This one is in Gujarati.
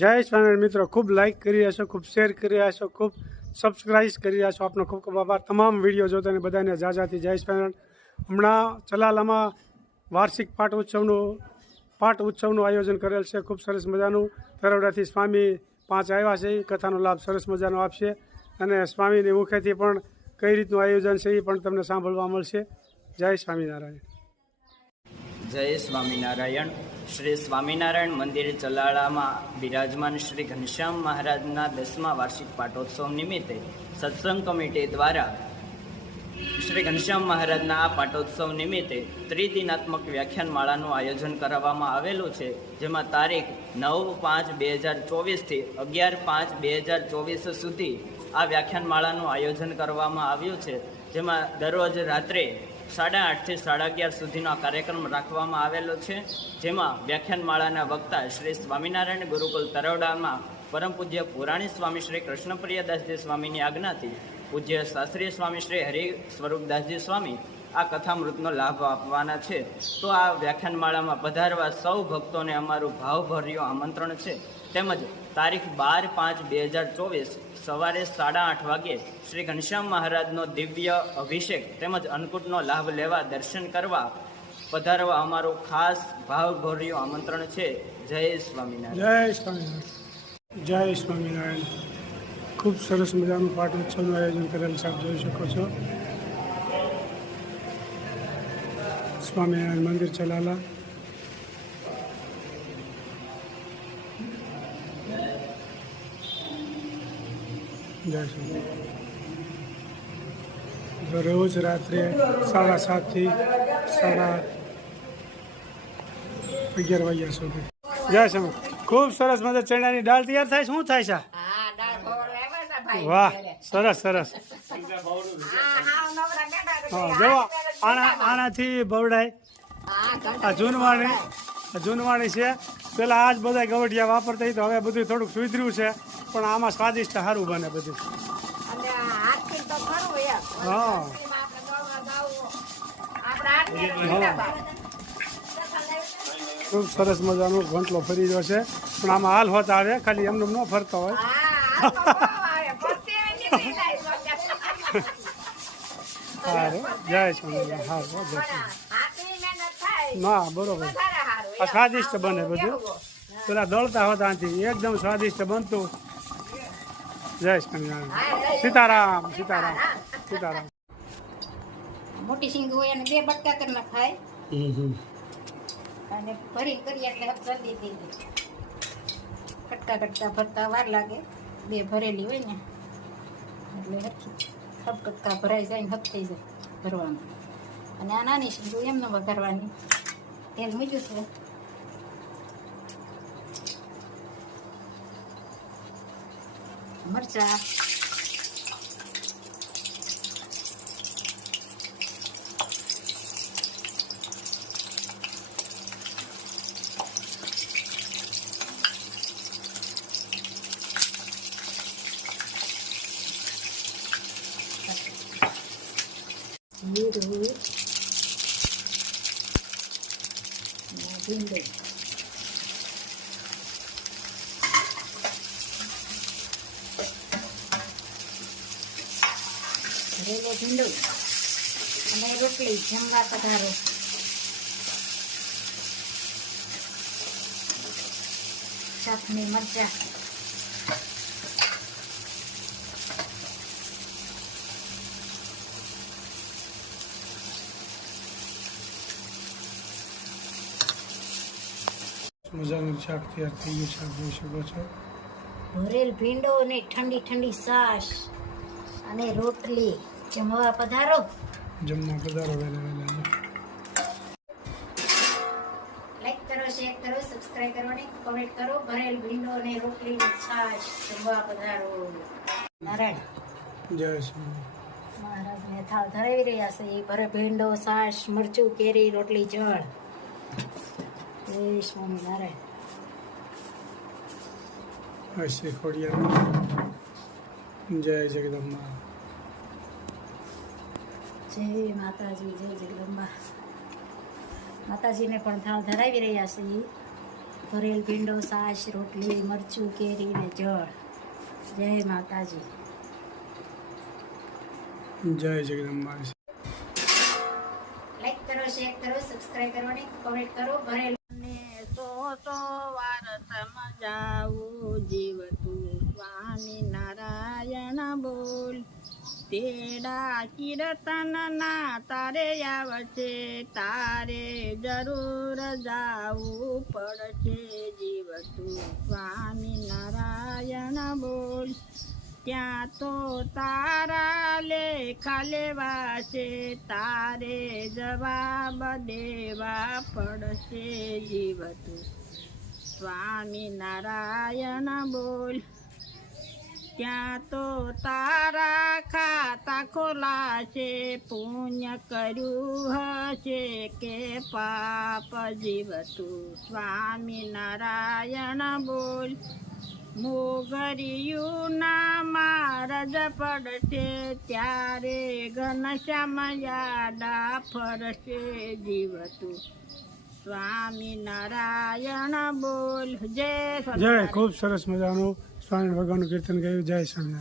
જય સ્વામિનારાયણ મિત્રો. ખૂબ લાઇક કરી હશો ખૂબ શેર કરી હશો ખૂબ સબસ્ક્રાઇબ કરી છો. આપનો ખૂબ ખૂબ આભાર. તમામ વીડિયો જોતા અને બધાને જાજાથી જય સ્વામિનારાયણ. હમણાં ચલાલામાં વાર્ષિક પાઠ ઉત્સવનું પાઠ ઉત્સવનું આયોજન કરેલ છે. ખૂબ સરસ મજાનું. તરવડાથી સ્વામી પાંચ આવ્યા છે. એ કથાનો લાભ સરસ મજાનો આપશે. અને સ્વામીની મુખેથી પણ કઈ રીતનું આયોજન છે એ પણ તમને સાંભળવા મળશે. જય સ્વામિનારાયણ. જય સ્વામિનારાયણ. શ્રી સ્વામિનારાયણ મંદિર ચલાળામાં બિરાજમાન શ્રી ઘનશ્યામ મહારાજના દસમા વાર્ષિક પાટોત્સવ નિમિત્તે સત્સંગ કમિટી દ્વારા શ્રી ઘનશ્યામ મહારાજના આ પાટોત્સવ નિમિત્તે ત્રિદિનાત્મક વ્યાખ્યાનમાળાનું આયોજન કરવામાં આવેલું છે, જેમાં તારીખ નવ પાંચ બે હજાર ચોવીસથી અગિયાર પાંચ બે હજાર ચોવીસ સુધી આ વ્યાખ્યાનમાળાનું આયોજન કરવામાં આવ્યું છે, જેમાં દરરોજ રાત્રે સાડા આઠથી સાડા અગિયાર સુધીનો કાર્યક્રમ રાખવામાં આવેલો છે, જેમાં વ્યાખ્યાનમાળાના વક્તા શ્રી સ્વામિનારાયણ ગુરુકુલ તરોડામાં પરમ પૂજ્ય પુરાણી સ્વામી શ્રી કૃષ્ણપ્રિયદાસજી સ્વામીની આજ્ઞાથી પૂજ્ય શાસ્ત્રીય સ્વામી શ્રી હરિ સ્વરૂપદાસજી સ્વામી આ કથામૃતનો લાભ આપવાના છે. તો આ વ્યાખ્યાનમાળામાં પધારવા સૌ ભક્તોને અમારું ભાવભર્યું આમંત્રણ છે. તેમજ તારીખ બાર પાંચ બે હજાર ચોવીસ સવારે સાડા આઠ વાગ્યે શ્રી ઘનશ્યામ મહારાજનો દિવ્ય અભિષેક તેમજ અન્નકૂટનો લાભ લેવા દર્શન કરવા પધારવા અમારું ખાસ ભાવભર્યું આમંત્રણ છે. જય સ્વામિનારાયણ. જય સ્વામિનારાયણ. જય સ્વામિનારાયણ. ખૂબ સરસ મજાનું પાઠ ઉત્સવનું આયોજન કરેલ છે જોઈ શકો છો. સ્વામિનારાયણ મંદિર ચલાલા જય સ્વામિનારાયણ રોજ રાત્રે સાડા સાતથી સાડા અગિયાર વાગ્યા સુધી. જય સ્વામી ખૂબ સરસ મજા ચણાની દાળ તૈયાર થાય શું થાય છે? વાહ સરસ સરસ. હા, જો આના આનાથી બવડાય. આ જૂનવાણી આ જૂનવાણી છે. પેલા આજ બધા ગવડિયા વાપરતા તો હવે બધું થોડુંક સુધર્યું છે. પણ આમાં સ્વાદિષ્ટ સારું બને બધું. હા. ખૂબ સરસ મજાનો ઘંટલો ફરી રહ્યો છે. પણ આમાં હાલ હોત આવે ખાલી એમને ન ફરતો હોય. આ. સારું જય સ્વામિનારાયણ. હા જય. ના બરોબર. આ સ્વાદિષ્ટ બને બધું. પેલા દળતા હતા આથી. એકદમ સ્વાદિષ્ટ બનતું. જય સ્વામિનારાયણ સીતારામ સીતારામ સીતારામ. મોટી સિંગ હોય અને બે બટકા કરી નખાય. અને ભરી કરીએ એટલે જલ્દી થઈ જાય કટકા કટકા ભરતા વાર લાગે. બે ભરેલી હોય ને એટલે હબ કટકા ભરાઈ જાય ને હબ થઈ જાય ભરવાનું. અને આ નાની સિંગુ એમને વઘારવાની. તેલ મૂક્યું છે. મરચા જીરું અને ભીંડું ભરેલો ઢીંડો અને રોટલી જમવા પધારો. ચાટણી મરચા. મજાનું શાક તૈયાર થઈ ગયું શાક જોઈ શકો છો. ભરેલ ભીંડો અને ઠંડી ઠંડી સાસ અને રોટલી. જમવા પધારો. જમવા પધારો વેલા વેલા. લાઈક કરો શેર કરો સબસ્ક્રાઇબ કરો ને કમેન્ટ કરો. ભરેલ ભીંડો અને રોટલી ને છાશ જમવા પધારો. નારાયણ. જય સ્વામી. મહારાજને થાળ ધરાવી રહ્યા છે. એ ભરે ભીંડો છાશ મરચું કેરી રોટલી જળ. જય સ્વામી નારાયણ. શ્રી ખોડિયાર. જય જગદંબા. જય માતાજી જય જગદંબા. માતાજીને પણ થાળ ધરાવી રહ્યા છે ભરેલ ભીંડો સાસ રોટલી મરચું કેરી ને જળ. જય માતાજી. જય જગદંબા. લાઈક કરો શેર કરો સબસ્ક્રાઇબ કરો ને કોમેન્ટ કરો. ભરેલ ને તો તો વાર સમજાવું જીવતું સ્વામી નારાયણ બોલ. તેડા કીર્તન ના તારે આવશે તારે જરૂર જાવું પડશે જીવતું સ્વામી નારાયણ બોલ ત્યાં તો તારા લેખા લેવાશે તારે જવાબ દેવા પડશે જીવતું સ્વામી નારાયણ બોલ ત્યાં તો તારા ખાતા ખોલાશે પુણ્ય કર્યું હશે કે પાપ જીવતું સ્વામી નારાયણ બોલ. મોગરિયું ના મારજ પડશે ત્યારે ઘનશ્યામયાડા ફરશે જીવતું સ્વામી નારાયણ બોલ. જય જય ખૂબ સરસ મજાનું. સ્વામી ભગવાનનું કીર્તન ગાયું જય સ્વામિનારાયણ.